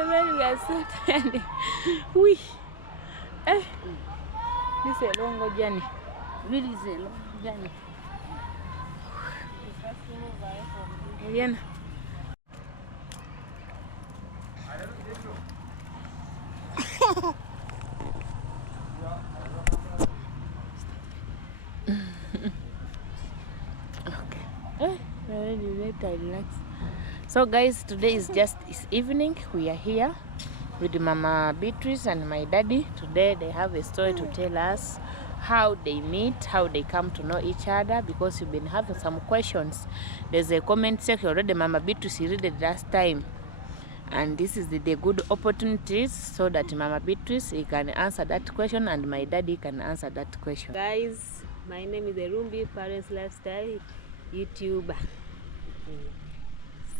Jamani, we are so tired. We. Eh. This is a long journey. Really is a long journey. Eliana. Okay. Relax. So guys, today is just evening. We are here with Mama Beatrice and my daddy. Today they have a story to tell us, how they meet, how they come to know each other, because you've been having some questions. There's a comment section already. Mama Beatrice read it last time, and this is the good opportunities so that Mama Beatrice can answer that question and my daddy can answer that question. Guys, my name is Erumbi, Parents Lifestyle YouTuber.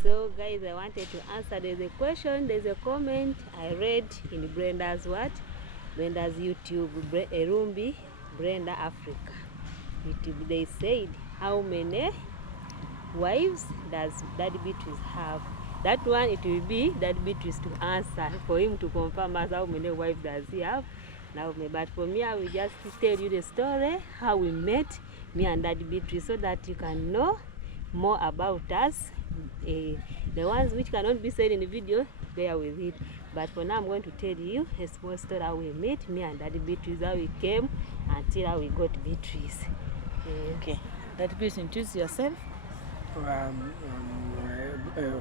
So guys, I wanted to answer. There's a question, there's a comment I read in Brenda's Brenda's YouTube, Erumbi, Brenda Africa YouTube. They said, how many wives does Daddy Beatrice have? That one, it will be Daddy Beatrice to answer, for him to confirm us how many wives does he have. Now, but for me, I will just tell you the story, how we met, me and Daddy Beatrice, so that you can know more about us. The ones which cannot be said in the video, bear with it. But for now, I'm going to tell you a small story how we met, me and Daddy Beatrice, how we came until how we got Beatrice. Okay. Daddy Beatrice, introduce yourself. I'm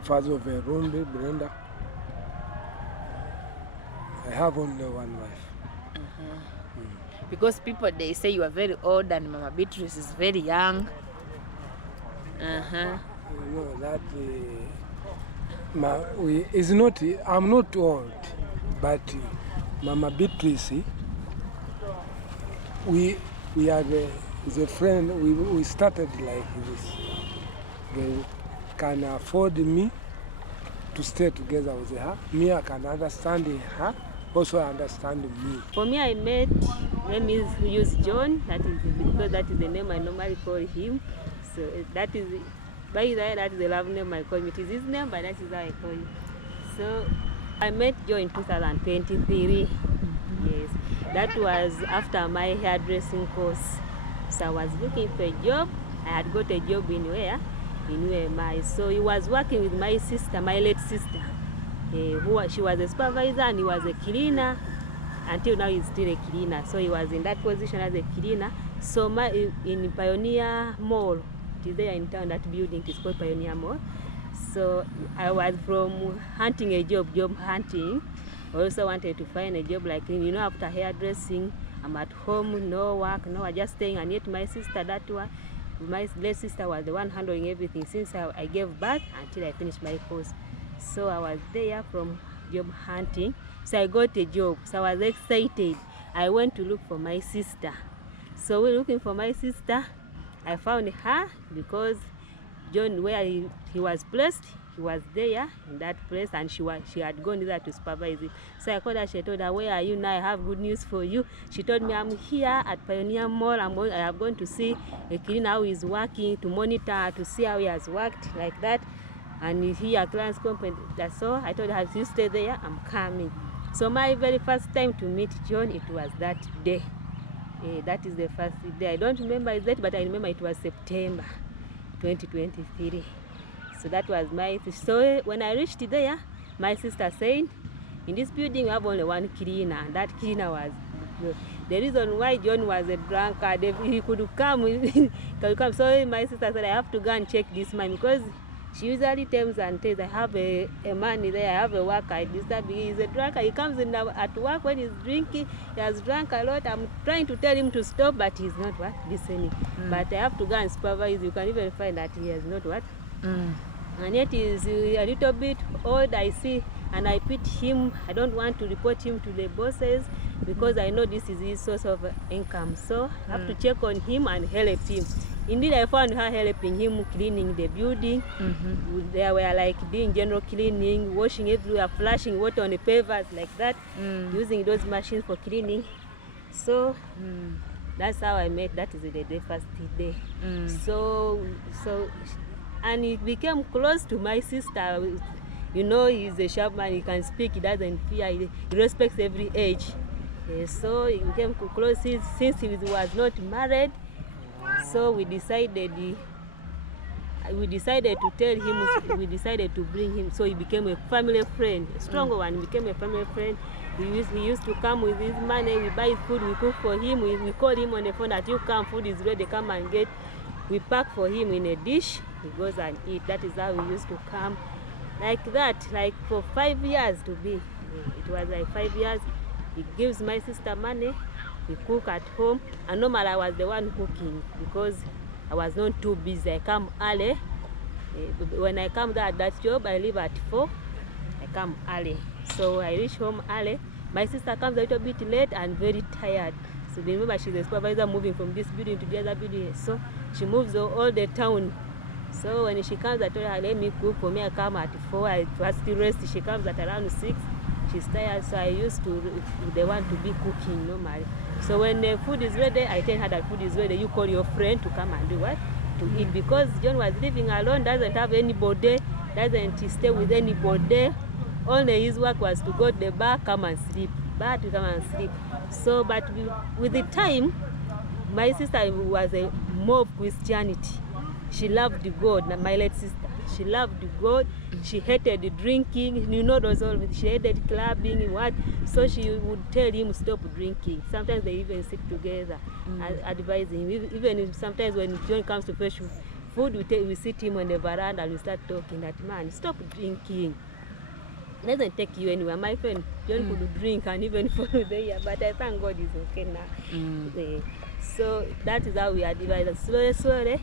father of Erumbi, Brenda. I have only one wife. Because people, they say you are very old and Mama Beatrice is very young. You know that I'm not old, but Mama Beatrice, we are the friend. We started like this. They can afford me to stay together with her. Me, I can understand her. Also understand me. For me, I met, name is use John. That is because that is the name I normally call him. So that is, by the way, that is the love name I call him. It is his name, but that is how I call him. So I met John in 2023. Yes, that was after my hairdressing course. So I was looking for a job. I had got a job in where? In UMI. So he was working with my sister, my late sister. She was a supervisor and he was a cleaner. Until now he's still a cleaner. So he was in that position as a cleaner. So in Pioneer Mall, it is there in town, that building is called Pioneer Mall. So I was from hunting a job hunting. I also wanted to find a job like, you know, after hairdressing, I'm at home, no work, no, I just staying, and yet my sister, that one, my late sister was the one handling everything since I gave birth until I finished my course. So I was there from job hunting. So I got a job. So I was excited. I went to look for my sister. So we're looking for my sister. I found her because John, where he was placed, he was there in that place, and she had gone there to supervise it. So I called her. She told her, where are you now? I have good news for you. She told me, I'm here at Pioneer Mall. I am going to see a cleaner how he's working, to monitor, to see how he has worked, like that. And here at Client's Company. That's all. I told her, you stay there, I'm coming. So my very first time to meet John, it was that day. That is the first day. I don't remember the date, but I remember it was September 2023. So that was my. So when I reached there, my sister said, in this building we have only one cleaner, and that cleaner was the reason why John was a drunkard. He could come. So my sister said, I have to go and check this man, because she usually tells and tells, I have a man there, I have a worker, I disturb him. He's a drunkard. He comes in at work when he's drinking, he has drunk a lot. I'm trying to tell him to stop, but he's not listening. But I have to go and supervise. You can even find that he has not And yet he's a little bit old, I see, and I put him. I don't want to report him to the bosses because I know this is his source of income. So I have to check on him and help him. Indeed, I found her helping him cleaning the building. They were like doing general cleaning, washing everywhere, flashing water on the pavers like that, using those machines for cleaning. So that's how I met. That is the first day. So and it became close to my sister. you know, he's a sharp man, he can speak, he doesn't fear, he respects every age. So he became close since he was not married. So we decided to tell him, we decided to bring him, so he became a family friend, a stronger one. He became a family friend. He used to come with his money, we buy food, we cook for him, we call him on the phone that you come, food is ready, come and get. We pack for him in a dish, he goes and eat. That is how we used to come. Like that, like for 5 years to be. It was like 5 years. He gives my sister money, we cook at home, and normally I was the one cooking because I was not too busy. I come early. When I come there at that job, I leave at 4. I come early. So I reach home early. My sister comes a little bit late and very tired. So remember, she's a supervisor moving from this building to the other building. So she moves all the town. So when she comes, I told her, let me cook for me. I come at 4. I first rest. She comes at around 6. She's tired, so I used to the one to be cooking normally. So when the food is ready, I tell her that food is ready. You call your friend to come and do what? To eat. Because John was living alone, doesn't have anybody, doesn't stay with anybody. Only his work was to go to the bar, come and sleep. Bar to come and sleep. So, but with the time, my sister was a more of Christianity. She loved God, my late sister. She loved God. She hated drinking. You know those all. She hated clubbing. What? So she would tell him stop drinking. Sometimes they even sit together, advising him. Even sometimes when John comes to fetch food, we sit him on the veranda and we start talking. That man, stop drinking. It doesn't take you anywhere. My friend John could drink and even follow there, but I thank God he's okay now. So that is how we are divided. Slowly,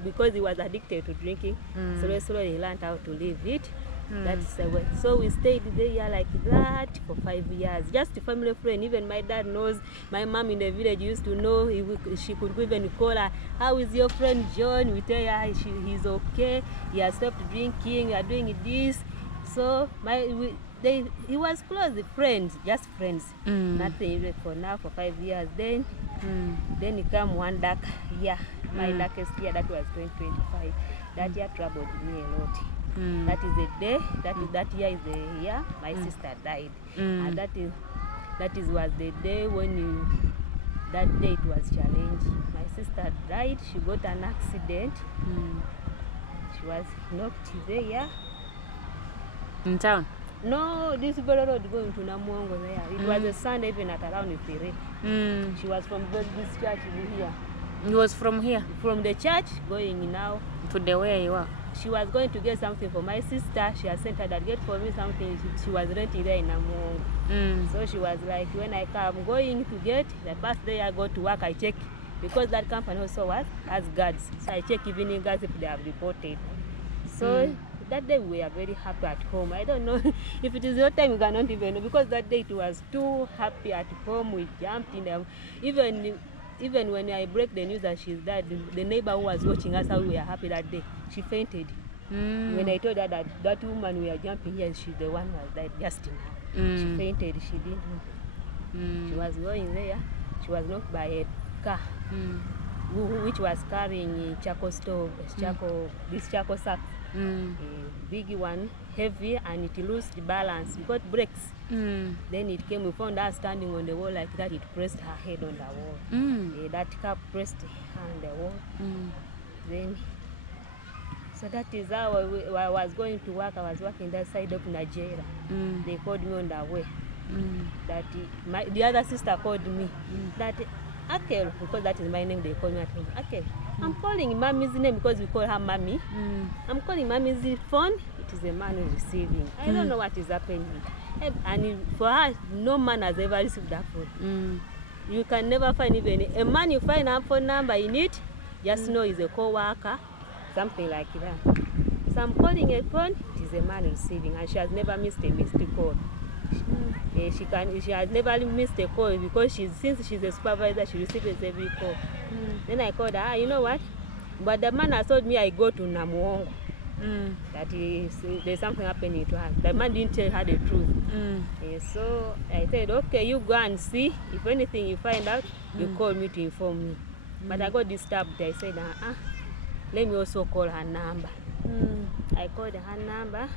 because he was addicted to drinking, slowly he learned how to live it. That's the way. So we stayed there like that for 5 years. Just a family friend. Even my dad knows. My mom in the village used to know. She could even call her, how is your friend John? We tell her he's okay. He has stopped drinking. We are doing this. So he was close friends, just friends. Nothing for now for 5 years. Then it came one dark year, my darkest year, that was 2025. That year troubled me a lot. That is the day, that year is the year my sister died. And that was the day when that day it was challenging. My sister died, she got an accident. She was knocked there. In town? No, this very road going to Namuongo there. It was a Sunday even at around 3. She was from this church here. He was from here? From the church going now. To the where you are? She was going to get something for my sister. She has sent her that get for me something. She was renting there in Namuongo. So she was like, when I come going to get, the first day I go to work, I check, because that company also has guards. So I check evening guards if they have reported. So that day we were very happy at home. I don't know if it is your time, you cannot even know, because that day it was too happy at home. We jumped in them. Even when I break the news that she's dead, the neighbor who was watching us, how we were happy that day, she fainted. When I told her that woman we are jumping here, she's the one who has died just now. She fainted. She didn't. She was going there. She was knocked by a car, which was carrying charcoal stove, this charcoal sack. A big one, heavy, and it lost the balance. We got brakes. Then it came, we found her standing on the wall like that. It pressed her head on the wall. That car pressed her on the wall. Then, so that is how I was going to work. I was working that side of Nigeria. They called me on the way. That the other sister called me. That Akel, because that is my name, they call me at home. Akel, I'm calling Mommy's name because we call her Mommy. I'm calling Mommy's phone. It is a man who is receiving. I don't know what is happening. And for her, no man has ever received that phone. You can never find even a man you find a phone number in it, just know he's a co-worker, something like that. So I'm calling a phone, it is a man receiving, and she has never missed a missed call. She has never missed a call because since she's a supervisor, she receives every call. Then I called her, you know what? But the man has told me I go to Namuongo. That there's something happening to her. The man didn't tell her the truth. So I said, okay, you go and see. If anything you find out, you call me to inform me. But I got disturbed. I said, let me also call her number. I called her number.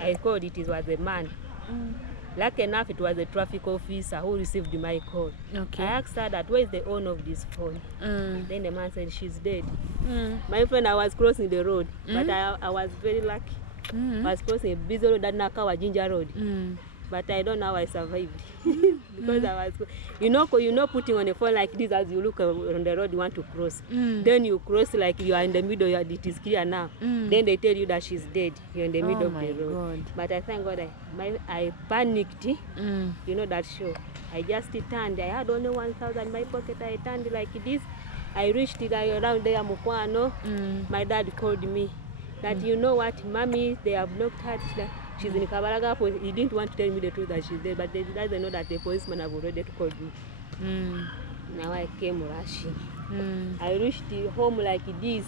I called it was a man. Lucky enough, it was a traffic officer who received my call. Okay. I asked her that, where is the owner of this phone? Then the man said, she's dead. My friend, I was crossing the road, but I was very lucky. I was crossing a busy road, that Nakawa Ginger Road. But I don't know how I survived. Because I was, you know, putting on a phone like this as you look on the road you want to cross. Then you cross like you are in the middle, it is clear now. Then they tell you that she's dead. You're in the middle of the road. God. But I thank God I panicked. You know that show. I just turned. I had only 1,000 in my pocket. I turned like this. I reached it around there, Mukwano. My dad called me. That you know what, mommy, they have looked at her. She's in Kabaraga. He didn't want to tell me the truth that she's dead, but they know that the policeman have already called me. Now I came rushing. I reached home like this.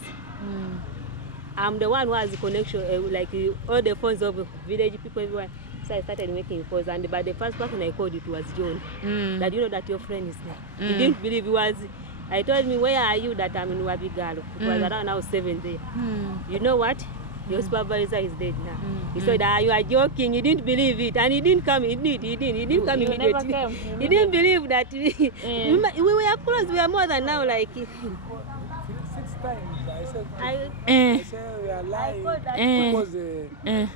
I'm the one who has the connection, like all the phones of village people, everyone. So I started making calls, and by the first person I called, it was John. That you know that your friend is there. He didn't believe he was. I told me, where are you? That I'm in Wabigalo. It was around now 7 there. You know what? Your supervisor is dead now. He said, you are joking. He didn't believe it. And he didn't come. He didn't come immediately. Never came. He didn't believe that we were close. We are more than now. Like 6 times I said, I we are lying. called that Because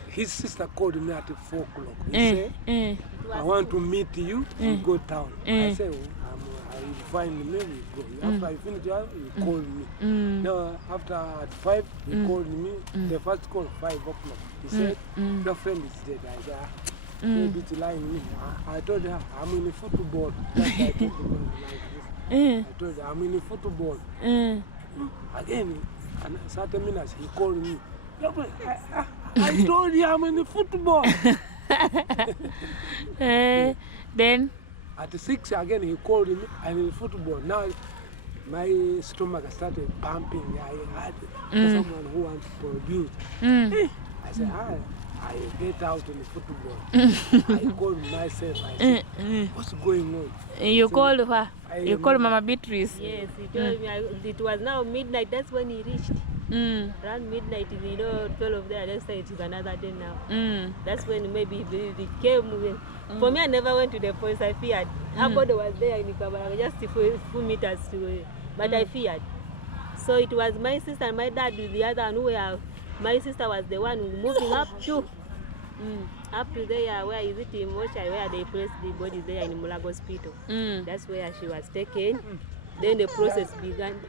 his sister called me at 4 o'clock. He said, I want to meet you, we go town. I said, you find me, we go. After I finish, you call me. Now, after at 5, he called me. The first call, 5 o'clock. He said, your friend is dead. I said, maybe it's lying me. I told her, I'm in the football. That's why I told her like this. I told her, I'm in the football. Again, and 30 minutes, he called me. I told you I'm in the football. Then? At 6 again, he called me. I'm in football. Now, my stomach started pumping. I had someone who wants to produce. I said, I get out in the football. I called myself. I said, what's going on? You So, called her? You called remember. Mama Beatrice? Yes, he told me it was now midnight. That's when he reached. Around midnight, 12 there, let's say it is another day now. That's when maybe he came. For me, I never went to the police. I feared. Everybody was there in Kabaraga, just a few meters away. But I feared. So it was my sister and my dad with the other one who were. My sister was the one moving up to there, where is it in Mocha, where they placed the body there in Mulago Hospital. That's where she was taken. Then the process began.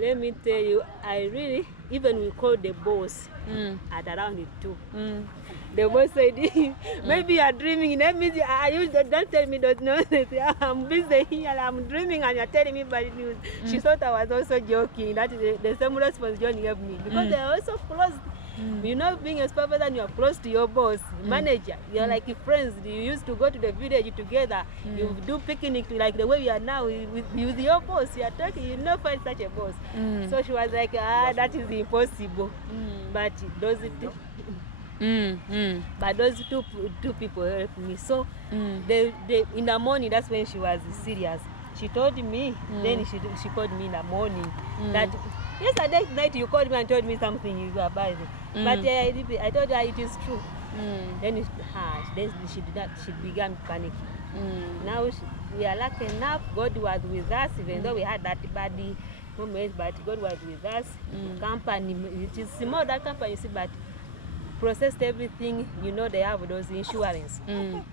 Let me tell you, I really, even we called the boss at around 2. The boss said, maybe you are dreaming. That means don't tell me those nonsense. I'm busy here, I'm dreaming, and you're telling me bad news. She thought I was also joking. That is the same response John gave me. Because they are also close. You know, being a supervisor and you are close to your boss, manager, you're like friends. You used to go to the village together. You do picnic like the way we are now with your boss. You are talking, you never find such a boss. So she was like, that is impossible. But those two people helped me. So they in the morning, that's when she was serious. She told me, then she called me in the morning that yesterday night you called me and told me something you were about it. But I told her it is true. Then she began panicking. Now we are lucky enough, God was with us, even though we had that bad moment, but God was with us. Company, it is small, that company, you see, but processed everything. You know, they have those insurance.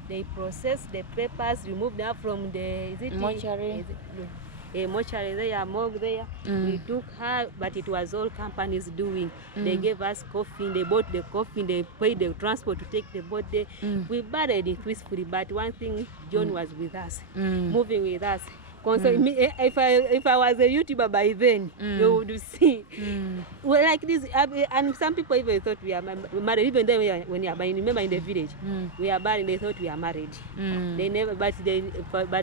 They processed the papers, removed them from the mortuary. Mortuary there, morgue there. We took her, but it was all companies doing. They gave us coffin, they bought the coffin, they paid the transport to take the boat there. We buried it peacefully, but one thing, John was with us, moving with us. Me, if I was a YouTuber by then, you would see. Well, like this, and some people even thought we are married. Even then, when you are married, remember in the village, we are married. They thought we are married. They never, but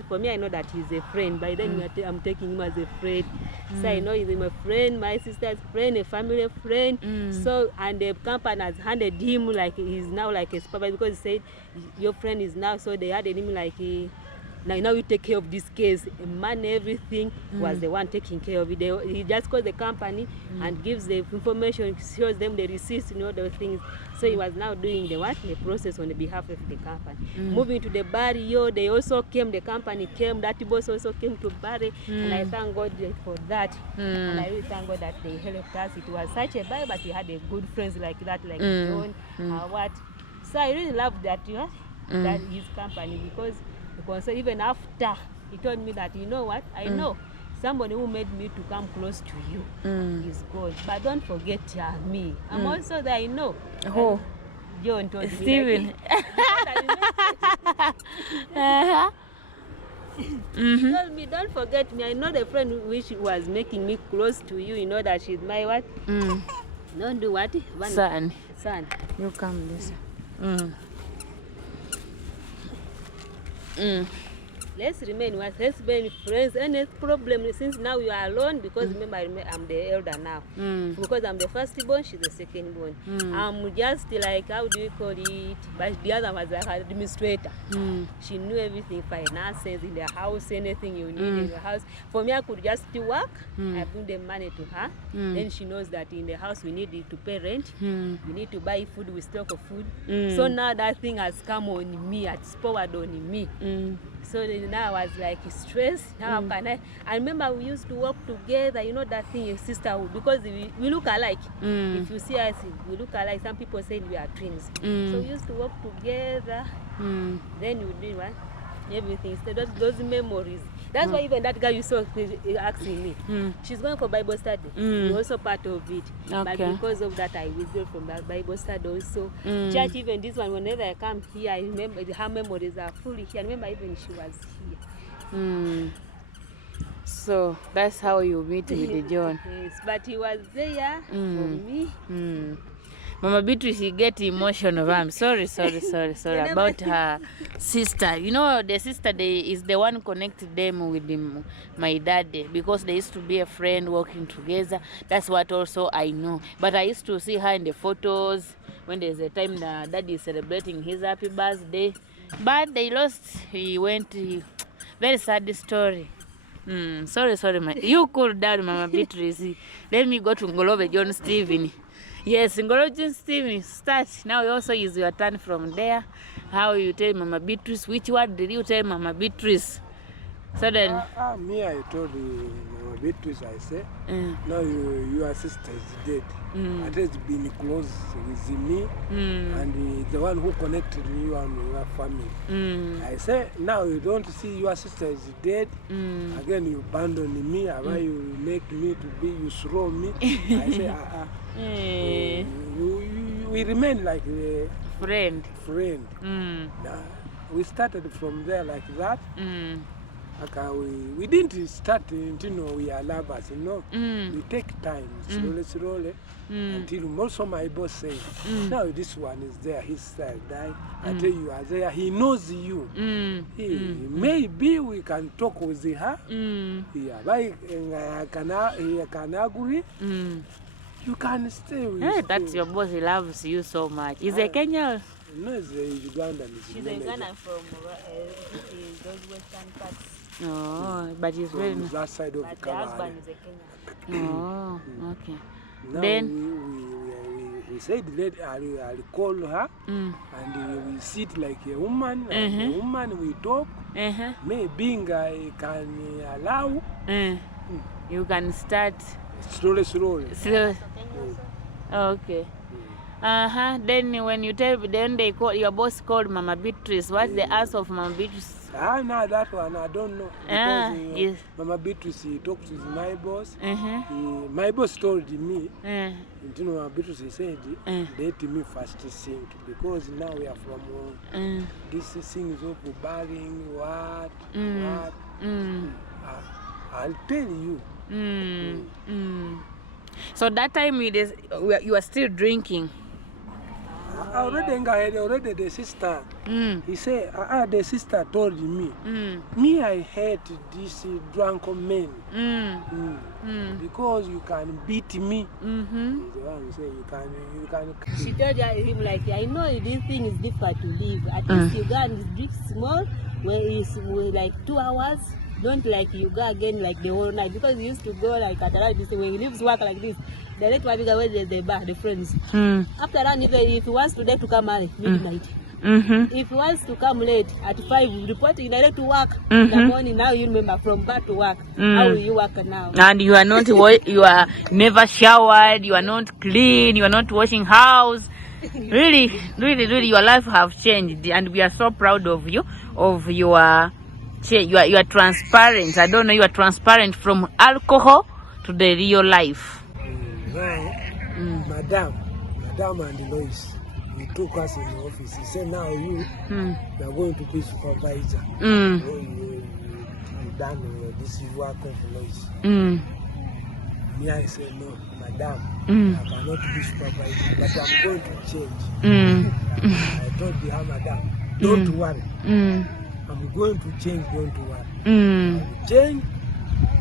for me, I know that he's a friend. By then, I'm taking him as a friend. So I know he's my friend, my sister's friend, a family friend. So, and the company has handed him like he's now like a supervisor, because he said your friend is now. So they had him like now you take care of this case. Money, everything was the one taking care of it. He just calls the company and gives the information, shows them the receipts, those things. So he was now doing the process on the behalf of the company. Moving to the barrio, they also came, the company came, that boss also came to Barry, and I thank God for that. And I really thank God that they helped us. It was such a buy, but we had a good friends like that, like John, So I really loved that, that his company, because even after he told me that, you know what, I know somebody who made me to come close to you is God, but don't forget me. I'm also there, I know. Who? John told me. Stephen. He told me, don't forget me. I know the friend which was making me close to you. You know that she's my what? Don't do what? Son. Son. You come this. Let's remain let's be friends. Any problem, since now you are alone, because remember I'm the elder now. Because I'm the first born, she's the second born. I'm just like, how do you call it? But the other was like an administrator. She knew everything, finances in the house, anything you need in the house. For me, I could just work. I bring the money to her. Then she knows that in the house we need to pay rent. We need to buy food, we stock of food. So now that thing has come on me, it's powered on me. So now I was like stressed. Now I remember we used to work together, that thing in sisterhood, because we look alike. If you see us, we look alike. Some people say we are twins. So we used to work together. Then you did what? Everything. So those memories. That's why even that guy you saw asking me, she's going for Bible study. You're also part of it. But because of that, I withdrew from that Bible study also. Church, even this one, whenever I come here, I remember her memories are fully here. I remember even she was here. So that's how you meet with the John. Yes, but he was there for me. Mama Beatrice, she get emotional. I'm sorry about her sister. The sister is the one connected them with my dad, because they used to be a friend working together. That's what also I know. But I used to see her in the photos when there's a time that daddy is celebrating his happy birthday. But they lost. He went. Very sad story. Sorry, you cool down, Mama Beatrice. Let me go to Ngolove John Stephen. Yes, Ngolove John Stephen, start. Now you also use your turn from there. How you tell Mama Beatrice? Which word did you tell Mama Beatrice? So then... me, I told Mama Beatrice, I said, now your sister is dead. At least been close with me, and the one who connected you and your family. I said, now you don't see your sister is dead. Again, you abandon me. Why you make me to be, you throw me. I say, we remain like a friend. Now, we started from there like that. We didn't start we are lovers, we take time slowly until also my boss said, now this one is there, his style died. I tell you are there, he knows you. Maybe we can talk with her. Can agree. You can stay with her. That's your boss, he loves you so much. Is a Kenyan? No, it's a Ugandan. She's a Ugandan from those western parts. Oh, but he's very nice. That side of the husband is a Kenyan. Oh, okay. Now then we said I'll call her and we sit like a woman. Like a woman we talk. Maybe I can allow. You can start slowly. Okay. Then when you tell, then they call, your boss called Mama Beatrice. What's the answer of Mama Beatrice? No, that one I don't know. Because yes. Mama Beatrice, he talked with my boss. My boss told me, Mama Beatrice said, let me first sing, because now we are from home. This thing is of barring, what. I'll tell you. So that time you are still drinking. Already the sister, he said, the sister told me, I hate this drunken men, because you can beat me. He's the one who said you can. She told him like, I know this thing is difficult to live. At least you can drink small, where it's like 2 hours. Don't like you go again like the whole night, because you used to go like at around this when he leaves work like this. They let one bigger where the bar, the friends. After that, even if he wants today to come early, midnight. If he wants to come late at 5, report you direct to work in the morning. Now you remember from bar to work. How will you work now? And you are not you are never showered, you are not clean, you are not washing house. Really, your life have changed, and we are so proud of you, of your change. You are transparent. I don't know, you are transparent from alcohol to the real life. Madam and Lois, he took us in the office. He said, now you are going to be supervisor. You done this work of Lois. Me, I said, no, madam, I cannot be supervisor, but I'm going to change. I told her, madam, don't worry. I'm going to change, don't worry. I will change.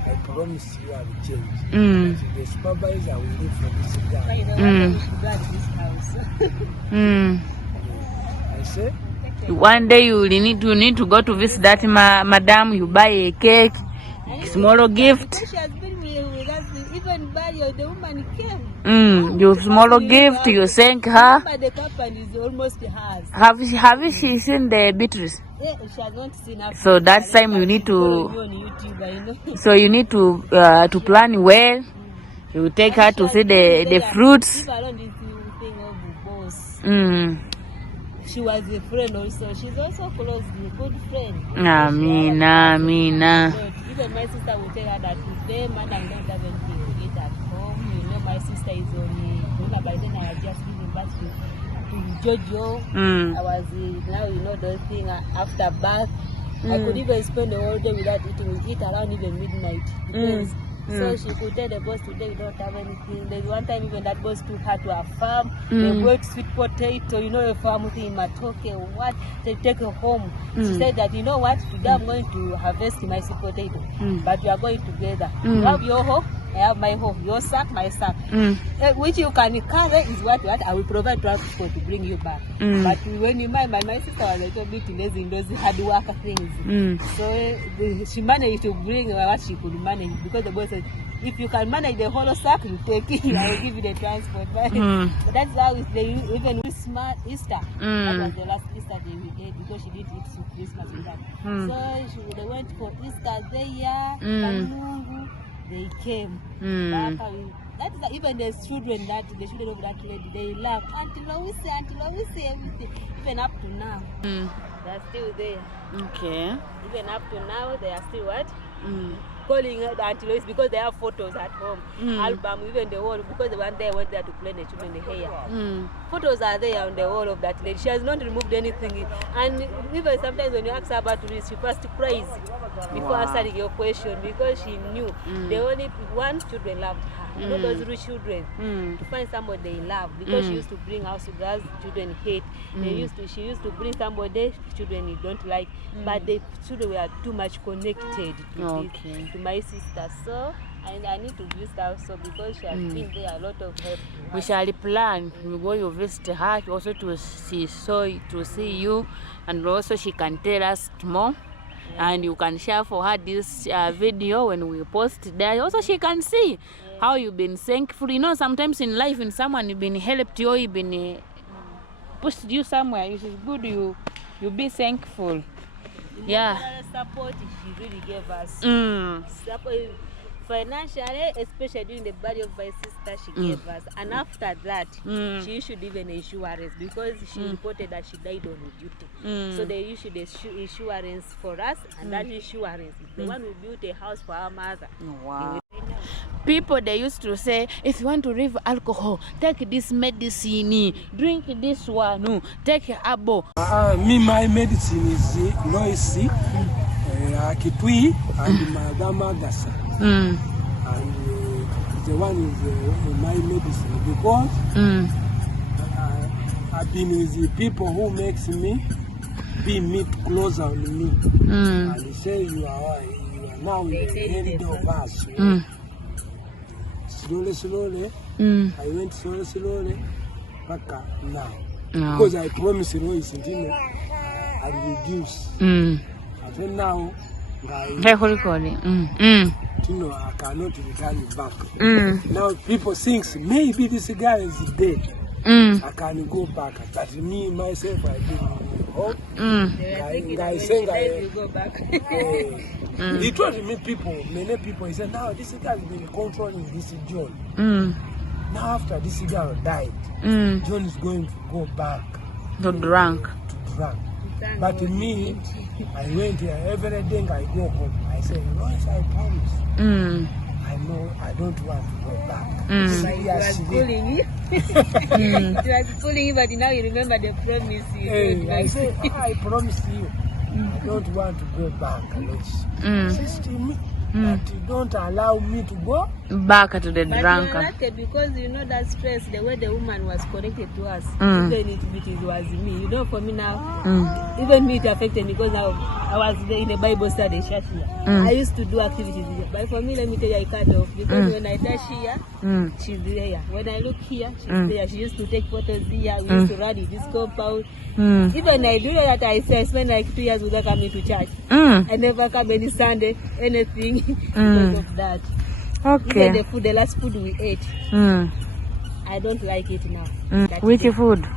I promise you I will change. The supervisor will live for this guy. I say, one day you need to go to visit that madam. You buy a cake, small gift. She has been with us, even Barry, the woman came. You small gift, you thank her. The company is almost hers. Have she seen the Beatrice? Yeah, she has not seen her. So that time you need to. So you need to plan well. You take her to see the fruits. She was a friend also. She's also close, a good friend. Amina. Even my sister will tell her that today, madam don't have anything to eat at home. You know, my sister is only. By then I had just given birth to Jojo. I was now you know those things after birth. I could even spend the whole day without eating. We eat around even midnight. Because so she could tell the boss today we don't have anything. There's one time even that boss took her to a farm. They bought sweet potato, you know, a farm thing in Matoke or what. They take her home. She said that, you know what, today I'm going to harvest my sweet potato. But we are going together. You have your hoe, I have my hoe. Your sack, my sack. Which you can carry is what I will provide transport to bring you back. But when you my sister was a little bit lazy in those hard work things. So she managed to bring what she could manage, because the boss said, if you can manage the whole sack, you take it. I will give you the transport. But that's how even with Easter. That was the last Easter day we did, because she did eat Christmas with that. So they went for Easter there. They came. That is even the children of that lady, they laugh. Auntie Louise, everything. Even up to now, they're still there. Okay. Even up to now, they are still what? Calling her Auntie Louise, because they have photos at home, album, even the wall, because the one day I went there to play the children the hair. Photos are there on the wall of that lady. She has not removed anything. And even sometimes when you ask her about this, she first cries before answering your question, because she knew the only one children loved her. Not those rich children. To find somebody they love, because she used to bring house girls children hate. She used to bring somebody children you don't like, but the children were too much connected to my sister. So I need to visit her also, because she has been there a lot of help. We shall plan. We go to visit her also to see you, and also she can tell us more. And you can share for her this video when we post there. Also, she can see how you've been thankful. You know, sometimes in life, when someone you've been helped you, you've been pushed you somewhere, it is good you be thankful. Yeah. Support she really gave us. Support financially, especially during the birth of my sister, she gave us. And after that, she issued even insurance, because she reported that she died on duty. So they issued insurance for us, and that insurance is the one who built a house for our mother. Wow. People, they used to say, if you want to leave alcohol, take this medicine, drink this one, take abo. My medicine is Lois, Kitui, and Madama Dasa. And the one is my medicine, because I've been with the people who makes me be meet closer on me. And they say you are now in the end of us. Slowly, I went slowly, back now. Because I promised Lois, I reduce. But then now, you know, I cannot return it back. Now people think maybe this guy is dead. I can go back. But me, myself, I didn't hope. I think I go back. He told me many people, he said, now this guy has been controlling this John. Now after this girl died, John is going to go back to drunk. But me, I went here every day. I go home. I say, once I promise, I know I don't want to go back. He was pulling you. He was pulling you, but now you remember the promise. I say, I promise you, I don't want to go back. He says to me, but you don't allow me to go back to the drunkard. Because you know that stress, the way the woman was connected to us, even it was me. You know, for me now, even me it affected me because now I was in a Bible study church here. I used to do activities here. But for me, let me tell you, I cut off because when I touch here, she's there. When I look here, she's there. She used to take photos here. We used to run in this compound. Even I do that. I spent like 2 years without coming to church. I never come any Sunday, anything because of that. Okay. Even the food, the last food we ate, I don't like it now. Which food?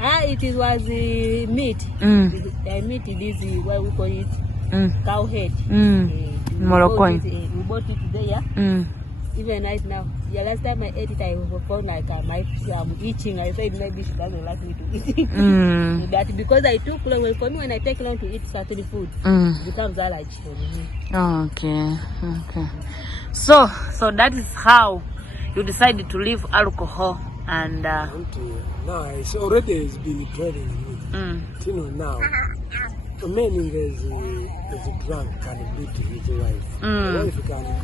It was meat. I meat is what we call it, cow head. We bought it there. Even right now, last time I ate it, I found like I'm itching. I said maybe she doesn't like me to eat it. But because I took long, for me when I take long to eat certain food, it becomes allergy for me. Okay. So that is how you decided to leave alcohol and now it's already been training me. You know now, a man is a drunk can beat his wife.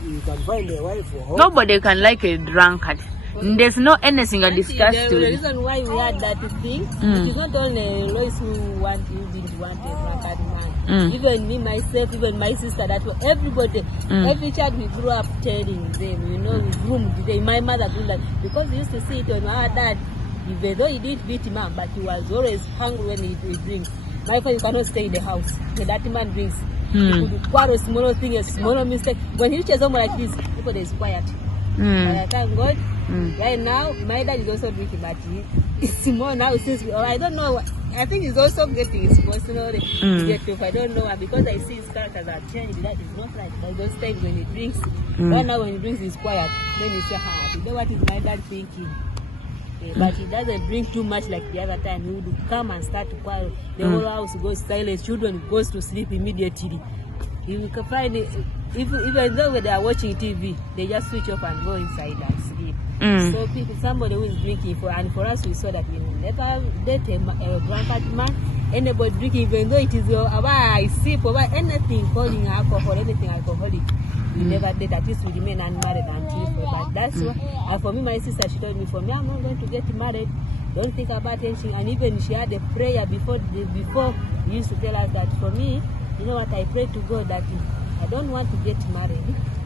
You can find a wife for her. Nobody can like a drunkard. There's no anything I discussed. The reason why we had that thing, it is not only Lois who didn't want a drunkard man. Even me, myself, even my sister, that was everybody, every child we grew up telling them, you know, we groomed them. My mother grew that because we used to see it on our dad, even though he didn't beat him up, but he was always hungry when he drinks. My father, you cannot stay in the house when that man drinks. He could quarrel small thing, a small mistake. When he reaches home like this, everybody is quiet. But I thank God. Right now, my dad is also drinking, but it's more now since I don't know. I think he's also getting his personal objective. I don't know because I see his characters are changed. That is not like those times when he drinks. Right now, when he drinks, he's quiet. Then he say, you know what is my dad thinking? But he doesn't drink too much like the other time. He would come and start to quarrel. The whole house goes silent. Children goes to sleep immediately. You can find it, even though they are watching TV, they just switch off and go inside and sleep. So somebody who is drinking, and for us we saw that we never date a drunkard man. Anybody drinking, even though it is about sip or anything calling alcohol, anything alcoholic, we never did. At least we remain unmarried until for that. That's why. And for me, my sister, she told me, for me, I'm not going to get married. Don't think about anything. And even she had a prayer before he used to tell us that for me, you know what, I pray to God that I don't want to get married.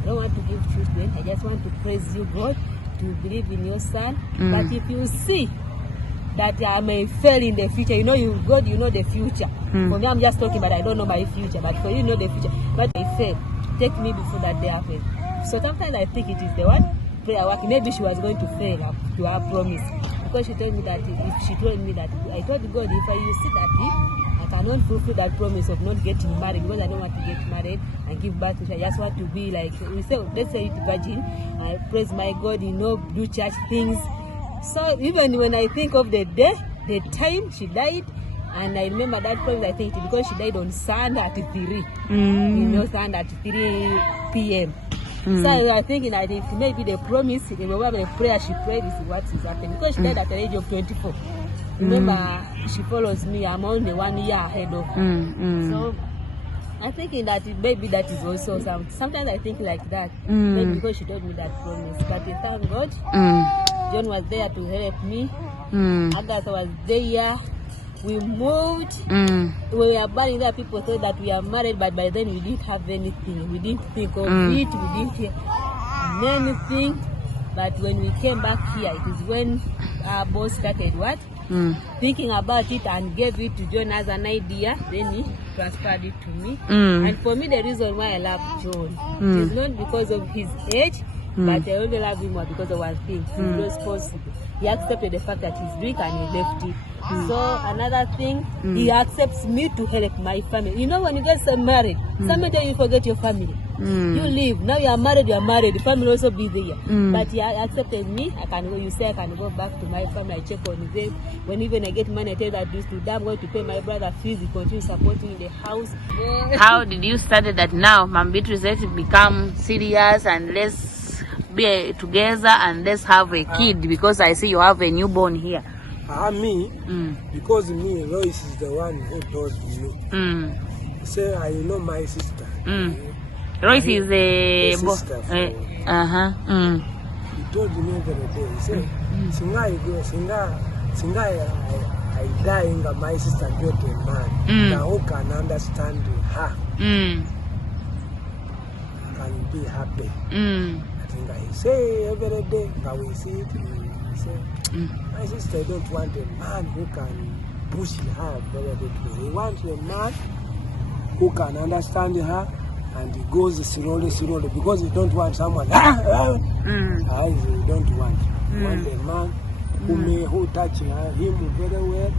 I don't want to give children. I just want to praise you, God, to believe in your son. But if you see that I may fail in the future, you know, God, you know the future. For me, I'm just talking, but I don't know my future. But for you, know the future. But I fail. Take me before that day happens. So sometimes I think it is the one prayer work. Maybe she was going to fail up to her promise. Because she told me that, I told God, if you see that I cannot fulfill that promise of not getting married because I don't want to get married and give birth to. I just want to be like, we say, let's say it's virgin. I praise my God, you know, do church things. So even when I think of the day, the time she died, and I remember that promise, I think because she died on Sunday at 3. You know, Sunday at 3 p.m. So I was thinking that it may be the promise, the prayer she prayed is what is happening. Because she died at the age of 24. Remember, she follows me. I'm only 1 year ahead of her. So I'm thinking that maybe that is also sometimes I think like that. Maybe because she told me that promise. But thank God, John was there to help me. Agatha was there. We moved. We were married there. People thought that we are married, but by then we didn't have anything. We didn't think of it. We didn't hear anything. But when we came back here, it is when our boss started what? thinking about it and gave it to John as an idea. Then he transferred it to me. And for me, the reason why I love John is not because of his age, but I only love him more because of one thing. He's responsible. He accepted the fact that he's drink and he left it. So another thing, he accepts me to help my family. You know, when you get married, sometimes you forget your family. You leave. Now you are married. The family will also be there. But he accepted me. I can go. You say I can go back to my family. I check on them. When even I get money, I tell that this to them. I'm going to pay my brother fees. He continues supporting in the house. How did you start that now, Mama Beatrice, let's become serious and let's be together and let's have a kid, because I see you have a newborn here. Me, because me, Lois is the one who told me. Say, I know my sister. Royce is a sister. He told me the other day. He said, Singa I die in my sister get a man that who can understand her. Can be happy. I think I say every day, but we see it. He say, my sister don't want a man who can push her. He wants a man who can understand her. And he goes slowly, because he don't want someone. He don't want. He want a man who touch him very well.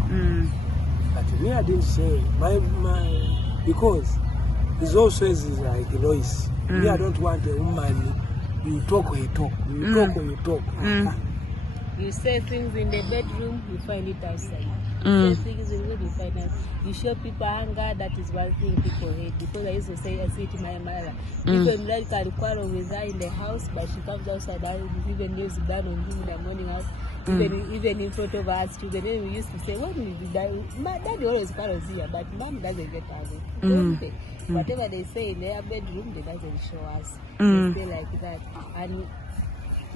But me, I didn't say my because his also is like Lois. Me, I don't want a woman. You talk or you talk. You talk or you talk. You say things in the bedroom, you find it outside. You say things in the room, you find it. You show people anger, that is one thing people hate. Because I used to say, I see it in my mother. Even like I quarrel with her in the house, but she comes outside, I even use bad on him in the morning house. Even in front of us children, then we used to say, what will you do? My daddy always quarrels here, but mom doesn't get angry. Whatever they say in their bedroom, they doesn't show us. They stay like that. And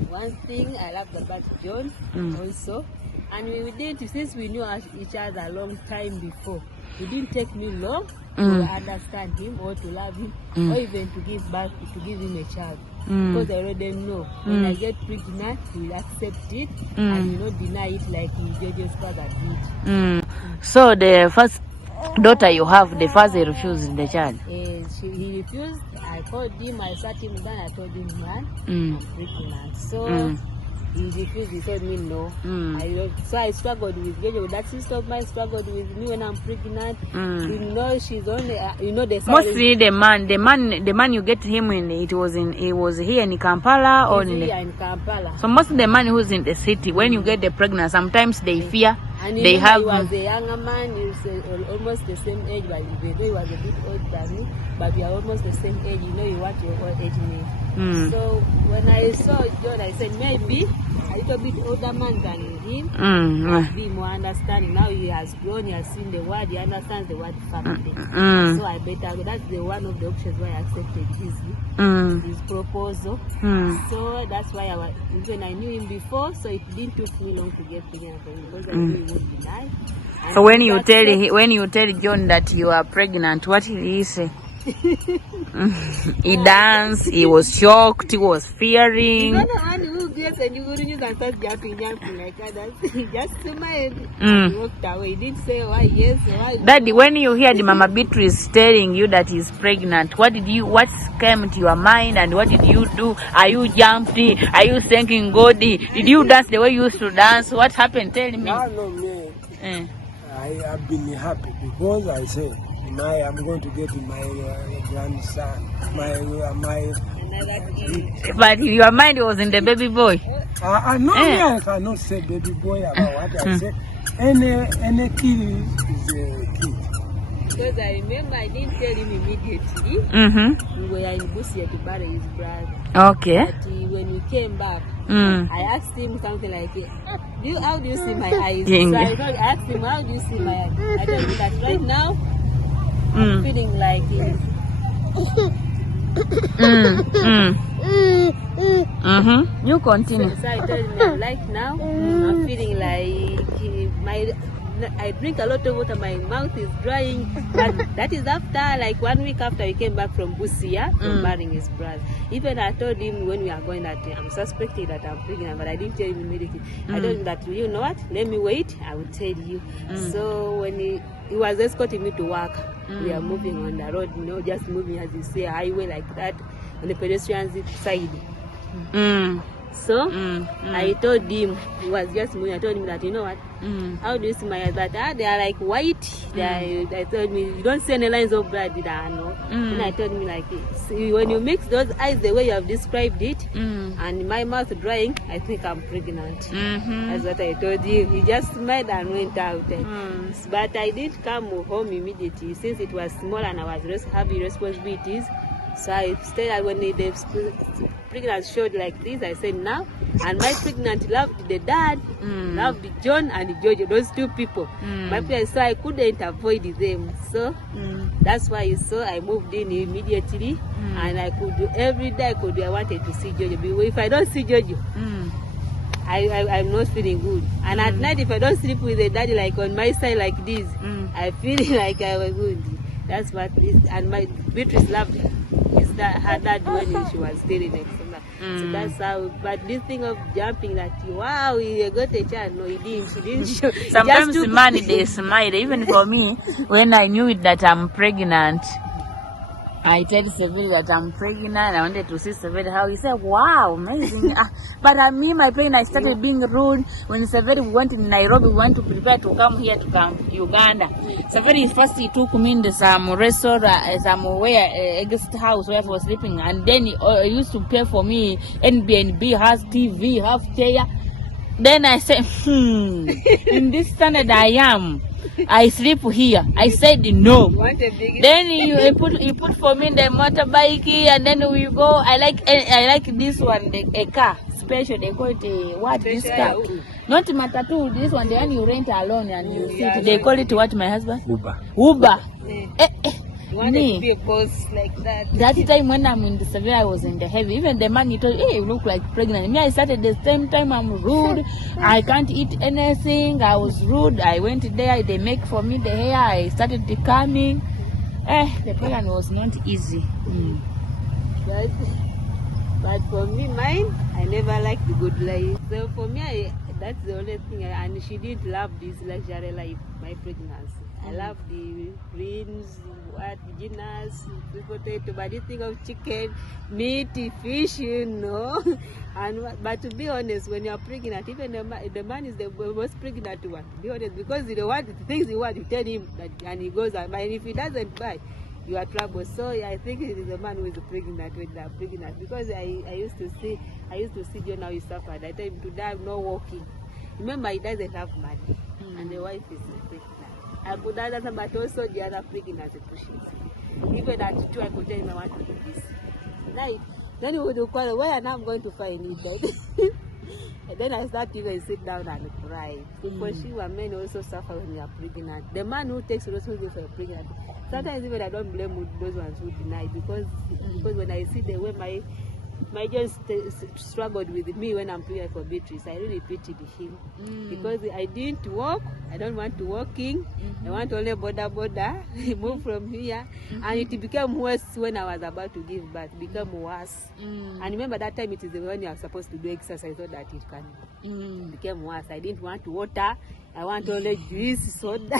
one thing I loved about John also, and we did, since we knew each other a long time before, it didn't take me long to understand him or to love him or even to give him a child. Because I already know when I get pregnant, he will accept it and will not deny it like JJ's father did. So the first daughter you have, the father refused the child? He refused. I called him, I sat him down, I told him, man, I'm pregnant. So he refused, he told me no. So I struggled with JJ. That sister of mine struggled with me when I'm pregnant. You know, she's only, the mostly the man you get him in, he was here in Kampala or in Kampala. So most of the man who's in the city, when you get the pregnant, sometimes they fear. And they have. He was a younger man. He was almost the same age, but he was a bit older than me. But we are almost the same age. You know, you want your old age mate. So when I saw John, I said maybe a little bit older man than him, be more understanding. Now he has grown. He has seen the word. He understands the word family. So I better. That's the one of the options why I accepted his proposal. So that's why even I knew him before. So it didn't take me long to get pregnant for him because I knew he would deny. So when you tell John that you are pregnant, what did he say? He danced. He was shocked. He was fearing. Yes, and you wouldn't use and start jumping like that. He just smiled and walked away. He didn't say why yes or why. Daddy, when you heard Mama Beatrice telling you that he's pregnant, what came to your mind and what did you do? Are you jumping? Are you thanking God? Did you dance the way you used to dance? What happened? Tell me. No, me. I have been happy because I say I'm going to get my grandson, my. But your mind was in the baby boy. No, I cannot say baby boy about what I say. Any kid is a kid. Because I remember I didn't tell him immediately. We were in Busia to bury his brother. Okay. But when we came back, I asked him something like, how do you see my eyes? So I asked him, how do you see my eyes? I told him that right now, I'm feeling like it. You continue. So I told him, like now, I'm feeling like I drink a lot of water, my mouth is drying. But that is after, like 1 week after we came back from Busia, from marrying his brother. Even I told him when we are going that I'm suspecting that I'm pregnant, but I didn't tell him immediately. I told him that, you know what, let me wait, I will tell you. So when he was escorting me to work, we are moving on the road, you know, just moving, as you say, a highway like that, on the pedestrian side. So I told him, he was just moving, I told him that, you know what, how do you see my eyes? That they are like white. I told me, you don't see any lines of blood. No. And I told me, like, see, when you mix those eyes the way you have described it, and my mouth drying, I think I'm pregnant. That's what I told him. He just smiled and went out. But I didn't come home immediately since it was small and I was having responsibilities. So I stayed. When the pregnant showed like this, I said now. And my pregnant loved the dad, loved John and George, those two people. My pregnant, so I couldn't avoid them. So that's why you saw I moved in immediately, and I could do every day. I wanted to see George. If I don't see George, I'm not feeling good. And at night, if I don't sleep with the daddy like on my side like this, I feel like I was good. That's what it is. And my Beatrice loved her. Her dad when she was still in Exeter. So that's how. But this thing of jumping, that wow, he got a child. No, he didn't. She didn't show. Sometimes the man they smile. Even for me, when I knew that I'm pregnant, I told Severi that I'm pregnant. I wanted to see Severi how he said, wow, amazing. But me, my pregnant, I started being rude. When Severi went in Nairobi, we went to prepare to come here to come Uganda. Severi first he took me in the some resort, somewhere, a guest house where I was sleeping. And then he used to pay for me. NBNB has TV, have chair. Then I said, in this standard I am. I sleep here. I said no. Then you put for me the motorbike, and then we go. I like this one, a car special. They call it what this car? Not matatu. This one, the one you rent alone and you sit. They call it what, my husband? Uber. Me. Be a boss like that. That time when I'm in the severe, I was in the heavy. Even the man, he told, hey, you look like pregnant. Me, I started the same time. I'm rude. I can't eat anything. I was rude. I went there. They make for me the hair. I started coming. The pregnant was not easy. But for me, mine, I never liked the good life. So for me, that's the only thing. And she didn't love this luxury life, my pregnancy. I love the greens, dinners, potato, but this thing of chicken, meat, fish, you know. But to be honest, when you're pregnant, even the man is the most pregnant one. To be honest, because you want the things you want, you tell him that, and he goes and buy. And if he doesn't buy, you are trouble. So I think it is the man who is pregnant when they are pregnant. Because I used to see John how he suffered. I tell him to die, no walking. Remember, he doesn't have money, and the wife is pregnant. I could understand, but also the other pregnancy pushes. Even at 2, I could tell him I want to do this. Then he would call, where am I going to find it? And then I start even sit down and cry. Because she and men also suffer when they are pregnant. The man who takes responsibility for pregnancy, sometimes even I don't blame those ones who deny, because when I see the way my John struggled with me when I'm pregnant for Beatrice, I really pitied him. Because I didn't walk. I don't want to walking. I want only border. Move from here. And it became worse when I was about to give birth. It became worse. And remember that time it is when you are supposed to do exercise so that it can become worse. I didn't want water. I want only juice, soda.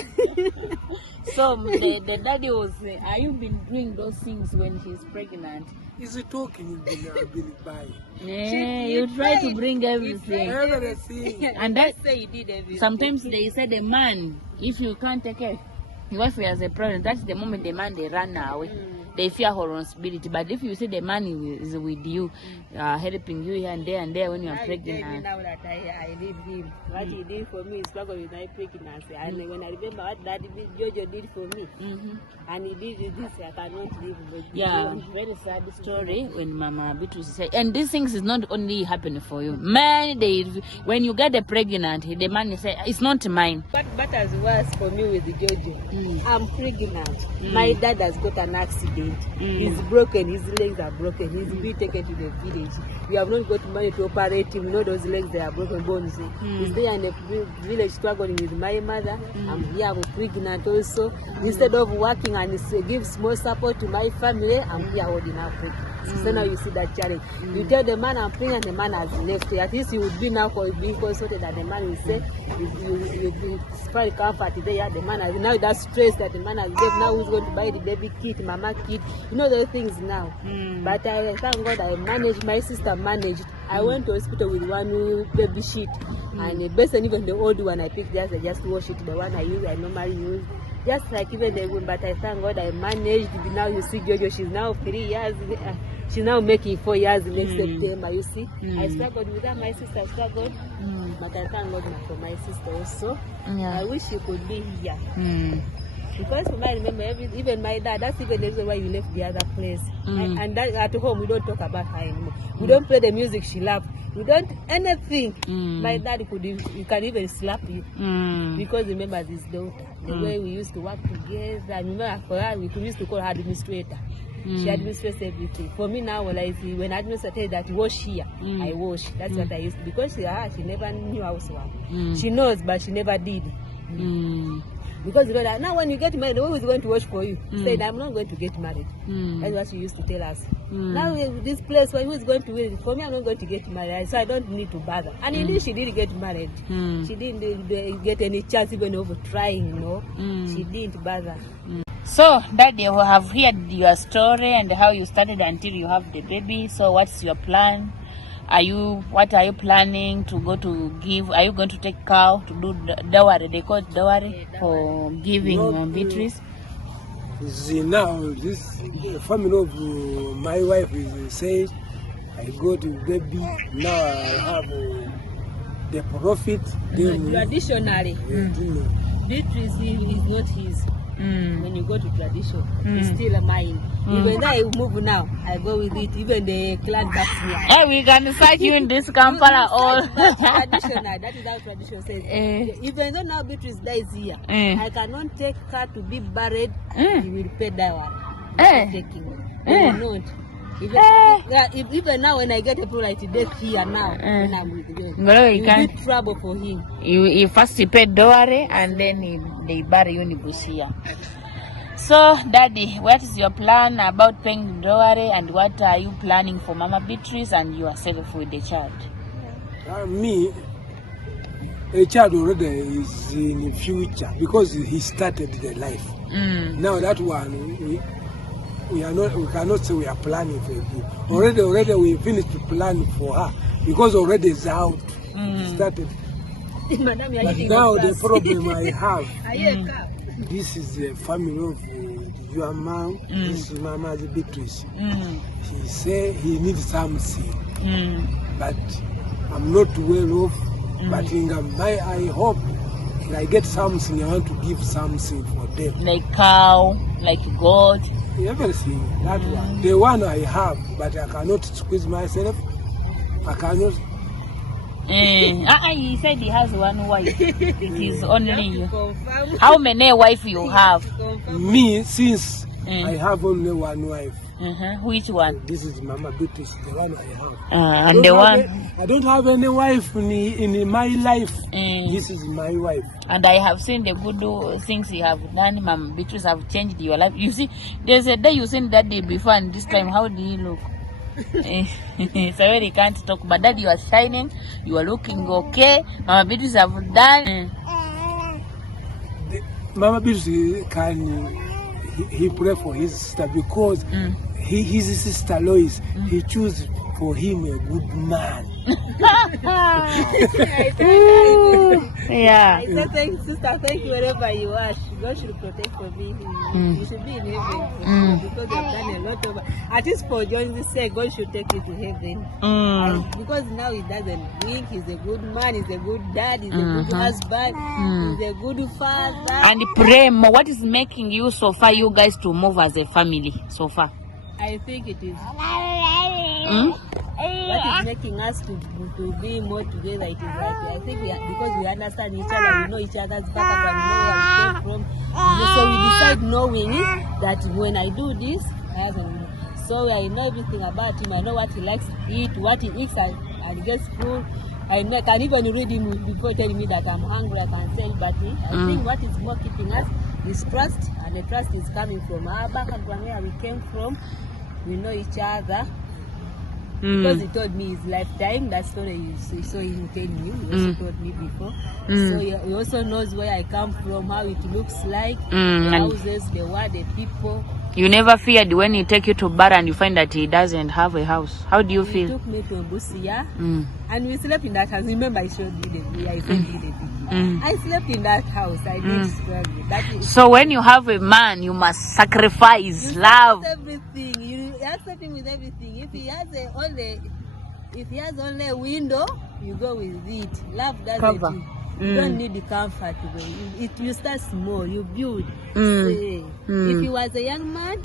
So the daddy was, are you been doing those things when she's pregnant? Is it talking in the buying? Yeah, you try to bring everything. Everything. And that say he did everything. sometimes they say the man, if you can't take care, your wife has a problem, that's the moment the man they run away. They fear her responsibility. But if you see the man is with you, helping you here and there when you are pregnant. Now that I leave him, what he did for me is struggle with my pregnancy. And when I remember what Daddy Jojo did for me, and he did this, I cannot live with Yeah, very sad story when Mama Beatrice said. And these things is not only happening for you. Man, when you get pregnant, the man say, it's not mine. But as worse for me with the Jojo, I'm pregnant. My dad has got an accident. He's broken. His legs are broken. He's been taken to the village. we have not got money to operate him. You know those legs, they are broken bones. He's there in the village struggling with my mother. I'm here, I'm pregnant also. Instead of working and give small support to my family, I'm here holding up pregnant. So now you see that challenge. You tell the man I'm pregnant, the man has left. At least he would be now being consulted, that the man will say, you probably comfort there. The man has now that stress that the man has left. Now who's going to buy the baby kit, mama kit? You know those things now. But I thank God I managed. My sister managed. I went to hospital with one baby sheet, and based on even the old one I picked, I just wash it. The one I normally use. Just like even the one, but I thank God I managed. Now you see Jojo, she's now 3 years. She's now making 4 years next September, you see. I struggled with her, my sister struggled. But I thank God for my sister also. I wish she could be here. Because I remember, even my dad, that's even the reason why you left the other place. And that, at home, we don't talk about her anymore. We don't play the music she loved. We don't anything. My dad he can even slap you. Because remember his daughter. The way we used to work together. I remember for her, we used to call her administrator. She administrates everything. For me now, like, when administrator said that wash here, I wash. That's what I used to. Because she never knew housework. She knows, but she never did. Because you know that now when you get married, who is going to wash for you? Said, I'm not going to get married. That's what she used to tell us. Now this place, who is going to win? For me, I'm not going to get married, so I don't need to bother. And indeed, she didn't get married. She didn't get any chance even of trying, you know. She didn't bother. So, Daddy, we have heard your story and how you started until you have the baby. So, what's your plan? What are you planning to go to give? Are you going to take cow to do dowry? They call it dowry for giving Beatrice. Now, this family of my wife is saying, I go to baby, now I have the profit. Traditionally, Beatrice is not his. When you go to tradition, it's still mine. Even though I move now, I go with it. Even the clan backs me. Hey, we can search you in this Kampala all. Traditional, that is how tradition says. Even though now Beatrice dies here, I cannot take her to be buried. He will pay dowry. Taking even now when I get a like death here now, when I'm with him, it will be trouble for him. You first pay dowry and then they bury you in Busia. So, Daddy, what is your plan about paying dowry and what are you planning for Mama Beatrice and yourself with the child? Me, a child already is in the future because he started the life. Now that one, we cannot say we are planning for it. Already we finished to plan for her because already it's out. Started. But now the problem I have, this is the family of your mom. This is Mama Beatrice. He say he needs something, but I'm not well off. But I hope I get something. I want to give something for them, like cow, like goat. Everything, that one. The one I have, but I cannot squeeze myself. I cannot. He said he has one wife. It is only you. How many wives you have? Me, since I have only one wife. Which one? This is Mama Beatrice, the one I have. And the one? I don't have any wife in my life. This is my wife. And I have seen the good things you have done. Mama Beatrice have changed your life. You see, there's a day you seen Daddy before and this time, how do you look? Sorry, can't talk, but Daddy, you are shining. You are looking okay. Mama Beatrice have done. Mama Beatrice he pray for his sister because his sister Lois, he choose for him a good man. I said, thank you, sister, thank you wherever you are. God should protect for me. You should be in heaven because you have done a lot of. At least for John's sake, God should take you to heaven. Because now he doesn't drink. He's a good man. He's a good dad. He's a good husband. He's a good father. And pray more. What is making you so far, you guys, to move as a family so far? I think it is. What is making us to be more together? It is that I think because we understand each other, we know each other's background, we know where we came from. So we decide knowing that when I do this, I have So I know everything about him. I know what he likes to eat, what he eats and gets food. I can even read him before telling me that I'm hungry. I can tell, but I think what is more keeping us is trust, and the trust is coming from our back and from where we came from. We know each other. Because he told me his lifetime, that story you saw him telling you, he also told me before. So he also knows where I come from, how it looks like, the houses, the world, the people. You never feared when he take you to Bara and you find that he doesn't have a house? How do you feel? He took me to Busia, and we slept in that house. Remember, I showed you the video. I slept in that house. I did struggle. That is, so when you have a man, you must sacrifice love. Everything. You accept him with everything. If he has only a window, you go with it. Love doesn't. You don't need the comfort. You start small, you build. If he was a young man,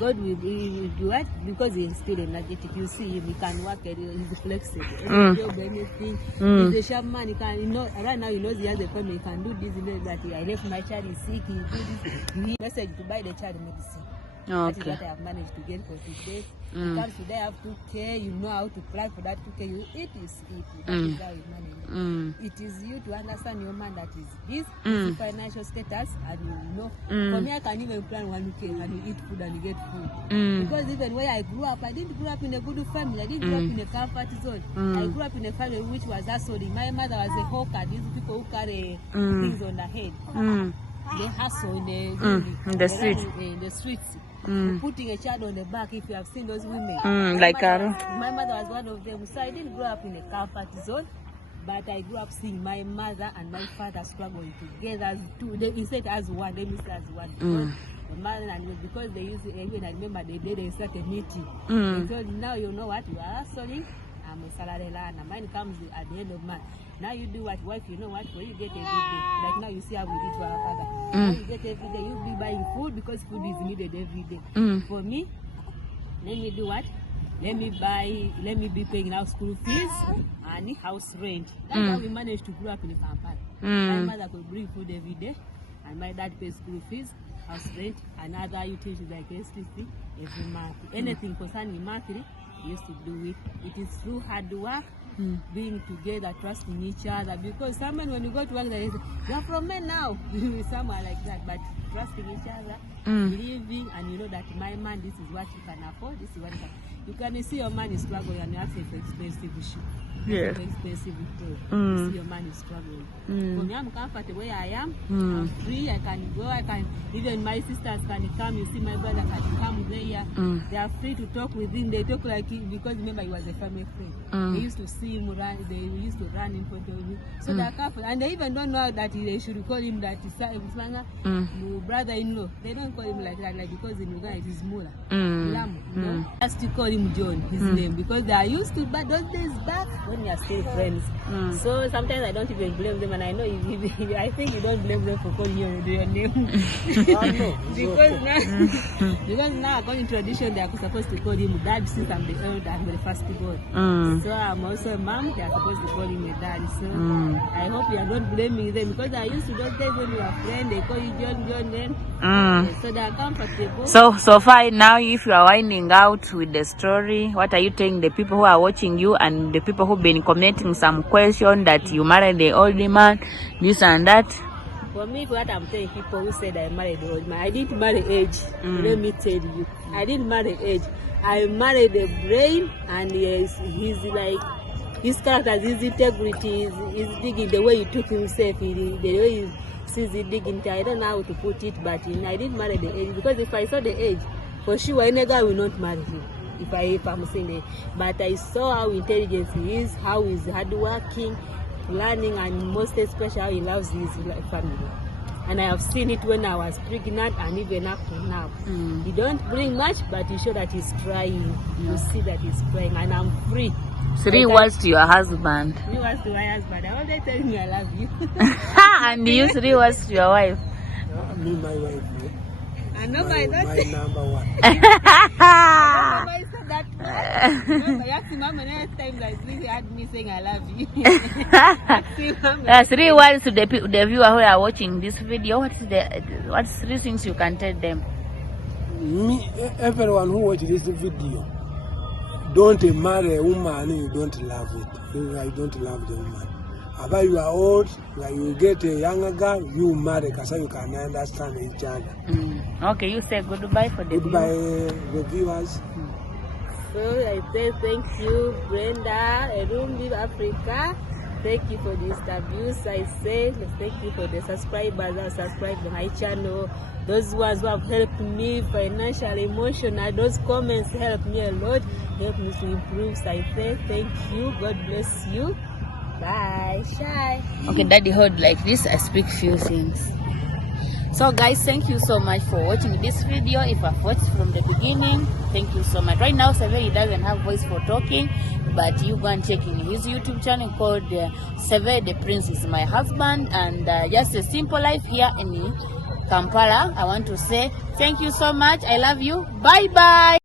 God will do it because he's still energetic. You see him, he can work, he's flexible. Job, anything. He's a sharp man, he can, right now he knows he has a family, he can do this, that I left my child, he's sick, he do this. He message to buy the child medicine. That is what I have managed to get for 6 days. Comes today, I have 2K, you know how to apply for that 2K, you eat is eat. That is how you manage. It is you to understand your man that is this financial status, and you know. For me, I can even plan 1K and you eat food and you get food. Because even where I grew up, I didn't grow up in a good family. I didn't grow up in a comfort zone. I grew up in a family which was hustling. My mother was a hawker. These people who carry things on their head. They hustle in the streets. In the streets. Putting a child on the back, if you have seen those women. My mother was one of them. So I didn't grow up in a comfort zone, but I grew up seeing my mother and my father struggling together as two. They said as one, they missed as one. The mother and because they used it, even I remember the day they started meeting. They told now you know what, you are hustling. I'm a salary learner. Mine comes at the end of month. Now you do what, wife, you know what, what you get every day. Like now you see how we did to our father. Now you get every day, you be buying food because food is needed every day. For me, let me do what? Let me be paying now school fees and house rent. That's how we managed to grow up in the campaign. My mother could bring food every day, and my dad pays school fees, house rent, and other utilities like electricity every month. Anything concerning monthly, we used to do it. It is through hard work, being together, trusting each other. Because someone, when you go to work, they say, "You're from men now." Somewhere like that, but trusting each other, believing, and you know that my man, this is what you can afford. This is what you can see your man is struggling, and you ask for expensive shoe. Yeah. Expensive clothes. You see your man is struggling. For me, I'm comfortable where I am. I'm free. I can go. Even my sisters can come. You see, my brother can come there. They are free to talk with him. They talk like him because remember he was a family friend. They used to see him run. They used to run in front of him. So they are comfortable, and they even don't know that they should call him that brother-in-law. They don't call him like that, like because in Uganda it is Mula. Just to call him John, his name, because they are used to. But those days back, when we are still friends, so sometimes I don't even blame them, and I know I think you don't blame them for calling you your name. Because now according to tradition they are supposed to call him dad since I'm the elder and the first born. So I'm also a mom. They are supposed to call him a dad. So I hope you are not blaming them, because I used to those days when we were friends, they call you John then. So they are comfortable. So far now, if you are winding out with the story, what are you telling the people who are watching you and the people who've been commenting some question that you married the old man, this and that? For me, what I'm telling people who said I married the old man, I didn't marry age. Let me tell you, I didn't marry age. I married the brain, and he's like, his character, his integrity, his digging, the way he took himself, the way he sees it digging. I don't know how to put it, but I didn't marry the age, because if I saw the age, for sure any guy will not marry him. If I'm saying it, but I saw how intelligent he is, how he's hardworking, learning, and most especially how he loves his family. And I have seen it when I was pregnant and even up to now. He don't bring much, but he show that he's trying. You see that he's trying, and I'm free. 3 words to your husband. 3 words to my husband. I always tell me I love you. And you 3 words to your wife. Me, my wife. I know my number one. I said that. I asked Mama next time like this, he had me saying I love you. 3 words to the viewer who are watching this video. What's 3 things you can tell them? me, everyone who watch this video, don't marry a woman you don't love it. I don't love the woman. After you are old, like you get a younger girl, you marry because you can understand each other. Okay, you say goodbye for the Goodbye, the viewers. So I say thank you, Brenda, Erumbi Africa. Thank you for this abuse. I say thank you for the subscribers that subscribe to my channel. Those ones who have helped me financially, emotionally, those comments help me a lot, help me to improve. So I say thank you. God bless you. Bye. Shy. Okay, Daddy, hold like this. I speak few things. So guys, thank you so much for watching this video. If I've watched from the beginning, thank you so much. Right now, Seve doesn't have voice for talking, but you go and check in his YouTube channel called Seve the Prince is my husband, and just a simple life here in Kampala. I want to say thank you so much. I love you. Bye bye.